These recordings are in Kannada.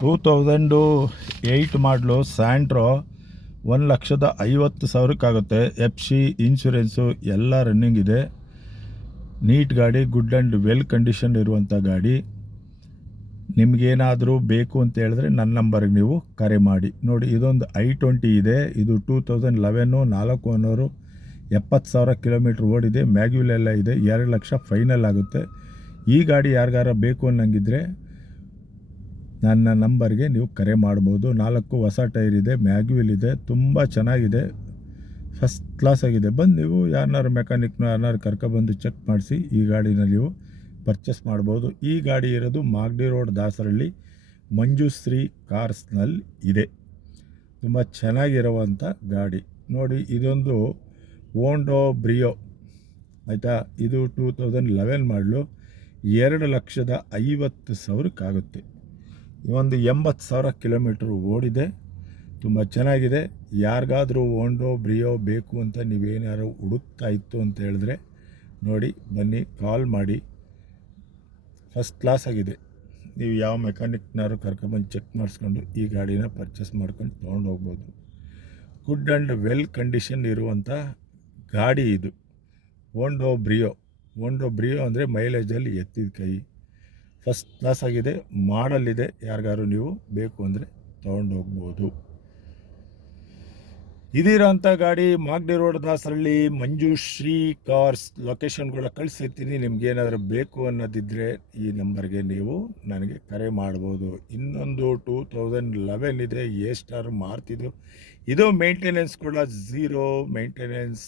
2008 ಮಾಡಲು ಸ್ಯಾಂಟ್ರೋ 1,50,000 ಎಫ್ ಸಿ ಇನ್ಶೂರೆನ್ಸು ಎಲ್ಲ ರನ್ನಿಂಗ್ ಇದೆ. ನೀಟ್ ಗಾಡಿ, ಗುಡ್ ಆ್ಯಂಡ್ ವೆಲ್ ಕಂಡೀಷನ್ ಇರುವಂಥ ಗಾಡಿ. ನಿಮಗೇನಾದರೂ ಬೇಕು ಅಂತ ಹೇಳಿದ್ರೆ ನನ್ನ ನಂಬರ್ಗೆ ನೀವು ಕರೆ ಮಾಡಿ. ನೋಡಿ, ಇದೊಂದು i20 ಇದೆ. ಇದು 2011, 4 ಓನರು, 70,000 ಕಿಲೋಮೀಟ್ರ್ ಓಡಿದೆ. ಮ್ಯಾಗ್ಯುಲ್ ಎಲ್ಲ ಇದೆ. 2 ಲಕ್ಷ ಫೈನಲ್ ಆಗುತ್ತೆ. ಈ ಗಾಡಿ ಯಾರಿಗಾರ ಬೇಕು ಅನ್ನಂಗಿದ್ರೆ ನನ್ನ ನಂಬರ್ಗೆ ನೀವು ಕರೆ ಮಾಡ್ಬೋದು. 4 ಹೊಸ ಟೈರ್ ಇದೆ, ಮ್ಯಾಗ್ಯುಲ್ ಇದೆ, ತುಂಬ ಚೆನ್ನಾಗಿದೆ, ಫಸ್ಟ್ ಕ್ಲಾಸ್ ಆಗಿದೆ. ಬಂದು ನೀವು ಯಾರನ್ನಾರು ಮೆಕ್ಯಾನಿಕ್ನ ಯಾರನ್ನಾರು ಕರ್ಕೊಬಂದು ಚೆಕ್ ಮಾಡಿಸಿ ಈ ಗಾಡಿನ ನೀವು ಪರ್ಚೇಸ್ ಮಾಡ್ಬೋದು. ಈ ಗಾಡಿ ಇರೋದು ಮಾಗಡಿ ರೋಡ್, ದಾಸರಳ್ಳಿ, ಮಂಜುಶ್ರೀ ಕಾರ್ಸ್ನಲ್ಲಿ ಇದೆ. ತುಂಬ ಚೆನ್ನಾಗಿರುವಂಥ ಗಾಡಿ. ನೋಡಿ, ಇದೊಂದು ಹೋಂಡಾ ಬ್ರಿಯೋ ಆಯಿತಾ. ಇದು 2011 ಮಾಡಲು 2,50,000 ಆಗುತ್ತೆ. ಒಂದು 80,000 ಕಿಲೋಮೀಟ್ರ್ ಓಡಿದೆ. ತುಂಬ ಚೆನ್ನಾಗಿದೆ. ಯಾರಿಗಾದರೂ ಹೋಂಡಾ ಬ್ರಿಯೋ ಬೇಕು ಅಂತ ನೀವೇನಾದ್ರು ಹುಡುಕ್ತಾ ಇತ್ತು ಅಂತ ಹೇಳಿದ್ರೆ ನೋಡಿ, ಬನ್ನಿ, ಕಾಲ್ ಮಾಡಿ. ಫಸ್ಟ್ ಕ್ಲಾಸ್ ಆಗಿದೆ. ನೀವು ಯಾವ ಮೆಕ್ಯಾನಿಕ್ನಾರು ಕರ್ಕೊಂಬಂದು ಚೆಕ್ ಮಾಡಿಸ್ಕೊಂಡು ಈ ಗಾಡಿನ ಪರ್ಚೇಸ್ ಮಾಡ್ಕೊಂಡು ತೊಗೊಂಡು ಹೋಗ್ಬೋದು. ಗುಡ್ ಆ್ಯಂಡ್ ವೆಲ್ ಕಂಡೀಷನ್ ಇರುವಂಥ ಗಾಡಿ ಇದು ಹೋಂಡಾ ಬ್ರಿಯೋ. ಹೋಂಡಾ ಬ್ರಿಯೋ ಅಂದರೆ ಮೈಲೇಜಲ್ಲಿ ಎತ್ತಿದ ಕೈ. ಫಸ್ಟ್ ಕ್ಲಾಸ್ ಆಗಿದೆ, ಮಾಡಲ್ ಇದೆ. ಯಾರಿಗಾರು ನೀವು ಬೇಕು ಅಂದರೆ ತೊಗೊಂಡು ಹೋಗ್ಬೋದು. ಇದಿರೋಂಥ ಗಾಡಿ ಮಾಗಡಿ ರೋಡ್, ದಾಸರಳ್ಳಿ, ಮಂಜುಶ್ರೀ ಕಾರ್ಸ್. ಲೊಕೇಶನ್ಗಳ ಕಳಿಸಿರ್ತೀನಿ. ನಿಮ್ಗೇನಾದರೂ ಬೇಕು ಅನ್ನೋದಿದ್ದರೆ ಈ ನಂಬರ್ಗೆ ನೀವು ನನಗೆ ಕರೆ ಮಾಡ್ಬೋದು. ಇನ್ನೊಂದು 2011 ಇದೆ, ಎ ಸ್ಟಾರ್ ಮಾರ್ತಿದ್ದು. ಇದು ಮೇಂಟೆನೆನ್ಸ್ ಕೂಡ ಝೀರೋ ಮೇಂಟೆನೆನ್ಸ್,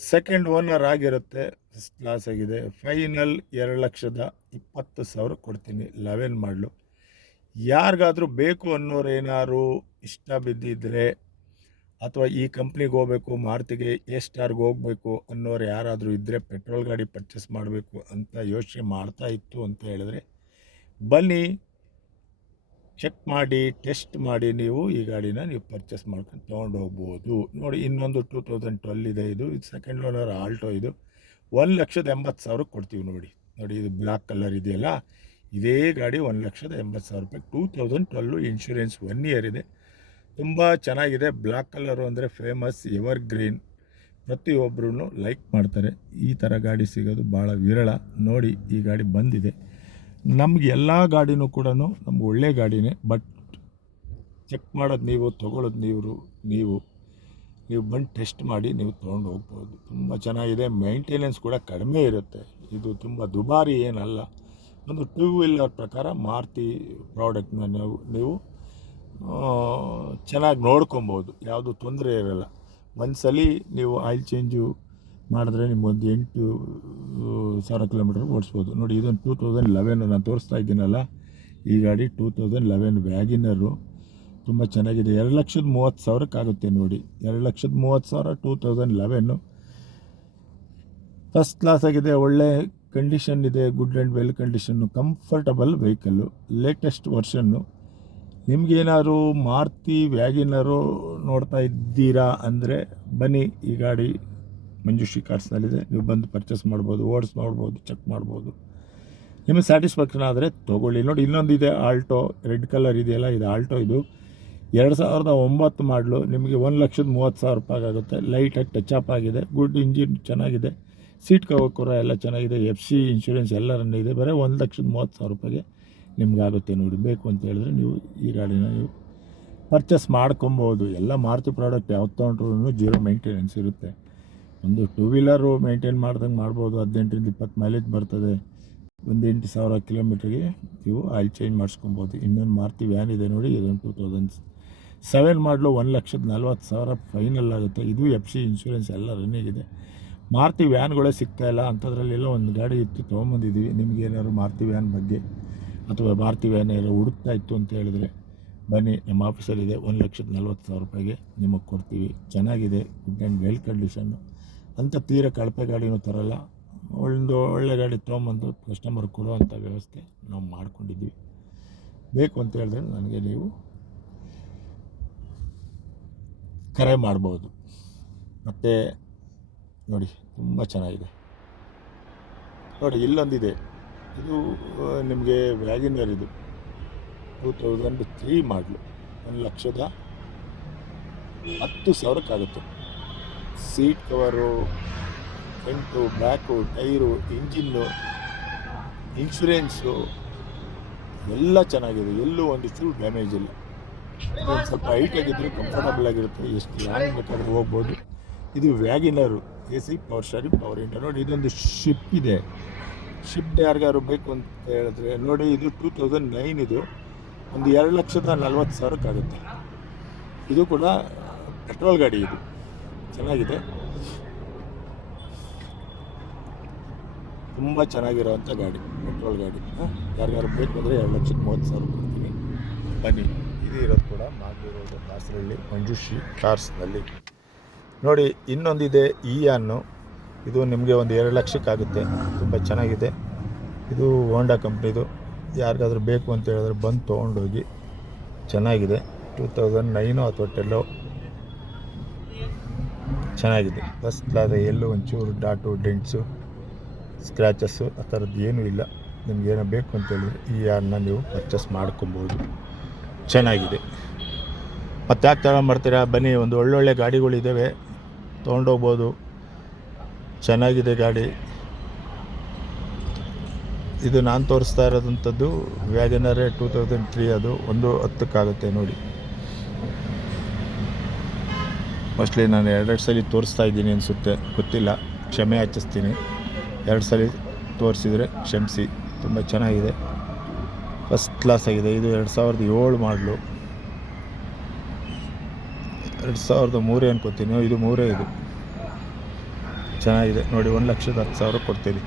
ಸೆಕೆಂಡ್ ಓನರ್ ಆಗಿರುತ್ತೆ. ಫಸ್ಟ್ ಕ್ಲಾಸ್ ಆಗಿದೆ. ಫೈನಲ್ 2,20,000 ಕೊಡ್ತೀನಿ. 11 ಮಾಡಲು. ಯಾರಿಗಾದರೂ ಬೇಕು ಅನ್ನೋರು ಏನಾದ್ರು ಇಷ್ಟ ಬಿದ್ದಿದ್ದರೆ ಅಥವಾ ಈ ಕಂಪ್ನಿಗೆ ಹೋಗಬೇಕು, ಮಾರುತಿಗೆ, ಎ ಸ್ಟಾರ್ಗೆ ಹೋಗಬೇಕು ಅನ್ನೋರು ಯಾರಾದರೂ ಇದ್ದರೆ, ಪೆಟ್ರೋಲ್ ಗಾಡಿ ಪರ್ಚೇಸ್ ಮಾಡಬೇಕು ಅಂತ ಯೋಚನೆ ಮಾಡ್ತಾ ಇತ್ತು ಅಂತ ಹೇಳಿದ್ರೆ ಬನ್ನಿ, ಚೆಕ್ ಮಾಡಿ, ಟೆಸ್ಟ್ ಮಾಡಿ ನೀವು ಈ ಗಾಡಿನ ನೀವು ಪರ್ಚೇಸ್ ಮಾಡ್ಕೊಂಡು ತೊಗೊಂಡು ಹೋಗ್ಬೋದು. ನೋಡಿ, ಇನ್ನೊಂದು 2012 ಇದೆ. ಇದು ಸೆಕೆಂಡ್ ಓನರ್ ಆಲ್ಟೋ. ಇದು 1,80,000 ಕೊಡ್ತೀವಿ. ನೋಡಿ, ಇದು ಬ್ಲ್ಯಾಕ್ ಕಲರ್ ಇದೆಯಲ್ಲ, ಇದೇ ಗಾಡಿ 1,80,000 2012 ಇನ್ಶೂರೆನ್ಸ್ 1 ಇಯರ್ ಇದೆ. ತುಂಬ ಚೆನ್ನಾಗಿದೆ. ಬ್ಲ್ಯಾಕ್ ಕಲರು ಅಂದರೆ ಫೇಮಸ್, ಎವರ್ ಗ್ರೀನ್, ಪ್ರತಿಯೊಬ್ಬರೂ ಲೈಕ್ ಮಾಡ್ತಾರೆ. ಈ ಥರ ಗಾಡಿ ಸಿಗೋದು ಭಾಳ ವಿರಳ. ನೋಡಿ, ಈ ಗಾಡಿ ಬಂದಿದೆ. ನಮ್ಗೆ ಎಲ್ಲ ಗಾಡಿನೂ ಕೂಡ ನಮ್ಗೆ ಒಳ್ಳೆ ಗಾಡಿನೇ. ಬಟ್ ಚೆಕ್ ಮಾಡೋದು ನೀವು, ತೊಗೊಳ್ಳೋದು ನೀವು ಬಂದು ಟೆಸ್ಟ್ ಮಾಡಿ ನೀವು ತೊಗೊಂಡು ಹೋಗ್ಬೋದು. ತುಂಬ ಚೆನ್ನಾಗಿದೆ. ಮೇಂಟೆನೆನ್ಸ್ ಕೂಡ ಕಡಿಮೆ ಇರುತ್ತೆ. ಇದು ತುಂಬ ದುಬಾರಿ ಏನಲ್ಲ. ಒಂದು 2 ವೀಲರ್ ಪ್ರಕಾರ ಮಾರುತಿ ಪ್ರಾಡಕ್ಟ್ನ ನೀವು ಚೆನ್ನಾಗಿ ನೋಡ್ಕೊಬೋದು. ಯಾವುದು ತೊಂದರೆ ಇರೋಲ್ಲ. ಒಂದು ಸಲ ನೀವು ಆಯಿಲ್ ಚೇಂಜು ಮಾಡಿದ್ರೆ ನಿಮ್ಗೊಂದು 8,000 ಕಿಲೋಮೀಟ್ರ್ ಓಡಿಸ್ಬೋದು. ನೋಡಿ, ಇದೊಂದು 2011 ನಾನು ತೋರಿಸ್ತಾ ಇದ್ದೀನಲ್ಲ, ಈ ಗಾಡಿ 2011 ವ್ಯಾಗಿನರು. ತುಂಬ ಚೆನ್ನಾಗಿದೆ. 2,30,000 ಆಗುತ್ತೆ. ನೋಡಿ, 2,30,000 2011. ಫಸ್ಟ್ ಕ್ಲಾಸ್ ಆಗಿದೆ. ಒಳ್ಳೆ ಕಂಡೀಷನ್ ಇದೆ. Good and well condition, comfortable vehicle, latest version. ನಿಮಗೇನಾದ್ರು ಮಾರುತಿ ವ್ಯಾಗಿನರು ನೋಡ್ತಾ ಇದ್ದೀರಾ ಅಂದರೆ ಬನ್ನಿ, ಈ ಗಾಡಿ ಮಂಜುಶ್ರೀ ಕಾರ್ಸ್ನಲ್ಲಿದೆ. ನೀವು ಬಂದು ಪರ್ಚೇಸ್ ಮಾಡ್ಬೋದು, ಓಡಿಸ್ ಮಾಡ್ಬೋದು, ಚೆಕ್ ಮಾಡ್ಬೋದು. ನಿಮಗೆ ಸ್ಯಾಟಿಸ್ಫ್ಯಾಕ್ಷನ್ ಆದರೆ ತೊಗೊಳ್ಳಿ. ನೋಡಿ, ಇನ್ನೊಂದಿದೆ ಆಲ್ಟೋ, ರೆಡ್ ಕಲರ್ ಇದೆಯಲ್ಲ, ಇದು ಆಲ್ಟೋ. ಇದು 2009 ಮಾಡಲು. ನಿಮಗೆ 1,30,000 ಆಗುತ್ತೆ. ಲೈಟಾಗಿ ಟಚ್ ಅಪ್ ಆಗಿದೆ. ಗುಡ್ ಇಂಜಿನ್ ಚೆನ್ನಾಗಿದೆ. ಸೀಟ್ ಕವರ್ ಕೂಡ ಎಲ್ಲ ಚೆನ್ನಾಗಿದೆ. ಎಫ್ ಸಿ ಇನ್ಶೂರೆನ್ಸ್ ಎಲ್ಲ ರನ್ ಇದೆ. ಬರೀ 1,30,000 ನಿಮಗಾಗುತ್ತೆ. ನೋಡಿ, ಬೇಕು ಅಂತ ಹೇಳಿದ್ರೆ ನೀವು ಈ ಗಾಡಿನ ನೀವು ಪರ್ಚೇಸ್ ಮಾಡ್ಕೊಬೋದು. ಎಲ್ಲ ಮಾರುತಿ ಪ್ರಾಡಕ್ಟ್ ಯಾವ್ದು ತೊಗೊಂಡ್ರೂ ಜೀರೋ ಮೇಂಟೆನೆನ್ಸ್ ಇರುತ್ತೆ. ಒಂದು 2 ವೀಲರು ಮೇಂಟೈನ್ ಮಾಡ್ದಂಗೆ ಮಾಡ್ಬೋದು. 18-20 ಮೈಲೇಜ್ ಬರ್ತದೆ. ಒಂದು 8,000 ಕಿಲೋಮೀಟ್ರಿಗೆ ನೀವು ಆಯಿಲ್ ಚೇಂಜ್ ಮಾಡಿಸ್ಕೊಬೋದು. ಇನ್ನೊಂದು ಮಾರುತಿ ವ್ಯಾನ್ ಇದೆ ನೋಡಿ, ಇದೊಂದು 2007 ಮಾಡಲು 1,40,000 ಫೈನಲ್ ಆಗುತ್ತೆ. ಇದು ಎಫ್ ಸಿ ಇನ್ಶೂರೆನ್ಸ್ ಎಲ್ಲ ರನ್ನಿಂಗ್ ಇದೆ. ಮಾರುತಿ ವ್ಯಾನ್ಗಳೇ ಸಿಗ್ತಾಯಿಲ್ಲ. ಅಂಥದ್ರಲ್ಲೆಲ್ಲ ಒಂದು ಗಾಡಿ ಇತ್ತು, ತೊಗೊಂಬಂದಿದ್ದೀವಿ. ನಿಮಗೇನಾದ್ರು ಮಾರುತಿ ವ್ಯಾನ್ ಬಗ್ಗೆ ಅಥವಾ ಮಾರುತಿ ವ್ಯಾನ್ ಏನಾದ್ರು ಹುಡುಕ್ತಾ ಇತ್ತು ಅಂತ ಹೇಳಿದ್ರೆ ಬನ್ನಿ, ನಮ್ಮ ಆಫೀಸಲ್ಲಿದೆ. 1,40,000 ನಿಮಗೆ ಕೊಡ್ತೀವಿ. ಚೆನ್ನಾಗಿದೆ. ಗುಡ್ ಆ್ಯಂಡ್ ವೆಲ್ ಕಂಡೀಷನ್ನು ಅಂತ ತೀರ ಕಳಪೆ ಗಾಡಿನೂ ತರಲ್ಲ. ಒಂದು ಒಳ್ಳೆ ಗಾಡಿ ತೊಗೊಂಬಂದು ಕಸ್ಟಮರ್ ಕೊಡುವಂಥ ವ್ಯವಸ್ಥೆ ನಾವು ಮಾಡ್ಕೊಂಡಿದ್ವಿ. ಬೇಕು ಅಂತ ಹೇಳಿದ್ರೆ ನನಗೆ ನೀವು ಕರೆ ಮಾಡ್ಬೋದು. ಮತ್ತು ನೋಡಿ, ತುಂಬ ಚೆನ್ನಾಗಿದೆ. ನೋಡಿ, ಇಲ್ಲೊಂದಿದೆ. ಇದು ನಿಮಗೆ ವ್ಯಾಗಿನರ್. ಇದು 2003 ಮಾಡಲು 1,10,000 seat cover, front, back, tyre, engine, insurance ಎಲ್ಲ ಚೆನ್ನಾಗಿದೆ. ಎಲ್ಲೂ ಒಂದು ಚೂರು ಡ್ಯಾಮೇಜ್ ಇಲ್ಲ. ಒಂದು ಸ್ವಲ್ಪ ಹೈಟ್ ಆಗಿದ್ದರೆ ಕಂಫರ್ಟಬಲ್ ಆಗಿರುತ್ತೆ, ಎಷ್ಟು ಲಾಂಗ್ ಬೇಕಾದರೂ ಹೋಗ್ಬೋದು. ಇದು ವ್ಯಾಗಿನರು, AC power steering, power window. ನೋಡಿ, ಇದೊಂದು ಶಿಫ್ಟ್ ಇದೆ. ಶಿಫ್ಟ್ ಯಾರಿಗಾರು ಬೇಕು ಅಂತ ಹೇಳಿದ್ರೆ ನೋಡಿ, ಇದು 2009, ಇದು ಒಂದು 2,40,000 ಇದು ಕೂಡ ಪೆಟ್ರೋಲ್ ಗಾಡಿ, ಇದು ಚೆನ್ನಾಗಿದೆ, ತುಂಬ ಚೆನ್ನಾಗಿರೋವಂಥ ಗಾಡಿ, ಪೆಟ್ರೋಲ್ ಗಾಡಿ. ಯಾರಿಗಾರು ಬೇಕು ಅಂದರೆ 2,30,000 ಕೊಡ್ತೀನಿ, ಬನ್ನಿ. ಇದು ಇರೋದು ಕೂಡ ಮಾಗಡಿ ರೋಡ್, ದಾಸರಳ್ಳಿ, ಮಂಜುಶ್ರೀ ಕಾರ್ಸ್ನಲ್ಲಿ. ನೋಡಿ, ಇನ್ನೊಂದಿದೆ ಇಯಾನ್ನು. ಇದು ನಿಮಗೆ ಒಂದು 2,00,000 ತುಂಬ ಚೆನ್ನಾಗಿದೆ. ಇದು ಹೋಂಡಾ ಕಂಪ್ನಿದು. ಯಾರಿಗಾದ್ರೂ ಬೇಕು ಅಂತ ಹೇಳಿದ್ರೆ ಬಂದು ತೊಗೊಂಡೋಗಿ. ಚೆನ್ನಾಗಿದೆ, 2009 ಅಥವಾ 10 ಚೆನ್ನಾಗಿದೆ. First class. ಎಲ್ಲೂ ಒಂಚೂರು ಡಾಟು, ಡೆಂಟ್ಸು, ಸ್ಕ್ರ್ಯಾಚಸ್ಸು ಆ ಥರದ್ದು ಏನೂ ಇಲ್ಲ. ನಿಮಗೇನೋ ಬೇಕು ಅಂತೇಳಿದ್ರೆ ಈ ಯಾರನ್ನ ನೀವು ಪರ್ಚೇಸ್ ಮಾಡ್ಕೊಬೋದು. ಚೆನ್ನಾಗಿದೆ. ಮತ್ತು ಯಾಕೆ ತಗೊಂಡ್ಬರ್ತೀರಾ? ಬನ್ನಿ, ಒಂದು ಒಳ್ಳೊಳ್ಳೆ ಗಾಡಿಗಳಿದ್ದಾವೆ, ತೊಗೊಂಡೋಗ್ಬೋದು. ಚೆನ್ನಾಗಿದೆ ಗಾಡಿ. ಇದು ನಾನು ತೋರಿಸ್ತಾ ಇರೋದಂಥದ್ದು ವ್ಯಾಗನರೇ 2003, ಅದು 1,10,000 ನೋಡಿ. ಮೋಸ್ಟ್ಲಿ ನಾನು 2 ಸಲ ತೋರಿಸ್ತಾ ಇದ್ದೀನಿ ಅನಿಸುತ್ತೆ, ಗೊತ್ತಿಲ್ಲ, ಕ್ಷಮೆ ಯಾಚಿಸ್ತೀನಿ. 2 ಸಲ ತೋರಿಸಿದರೆ ಕ್ಷಮಿಸಿ. ತುಂಬ ಚೆನ್ನಾಗಿದೆ, ಫಸ್ಟ್ ಕ್ಲಾಸ್ ಆಗಿದೆ. ಇದು 2007 ಮಾಡಲು, 2003 ಅನ್ಕೋತೀನಿ. ಇದು 3 ಇದು ಚೆನ್ನಾಗಿದೆ ನೋಡಿ. 1,10,000 ಕೊಡ್ತೀನಿ.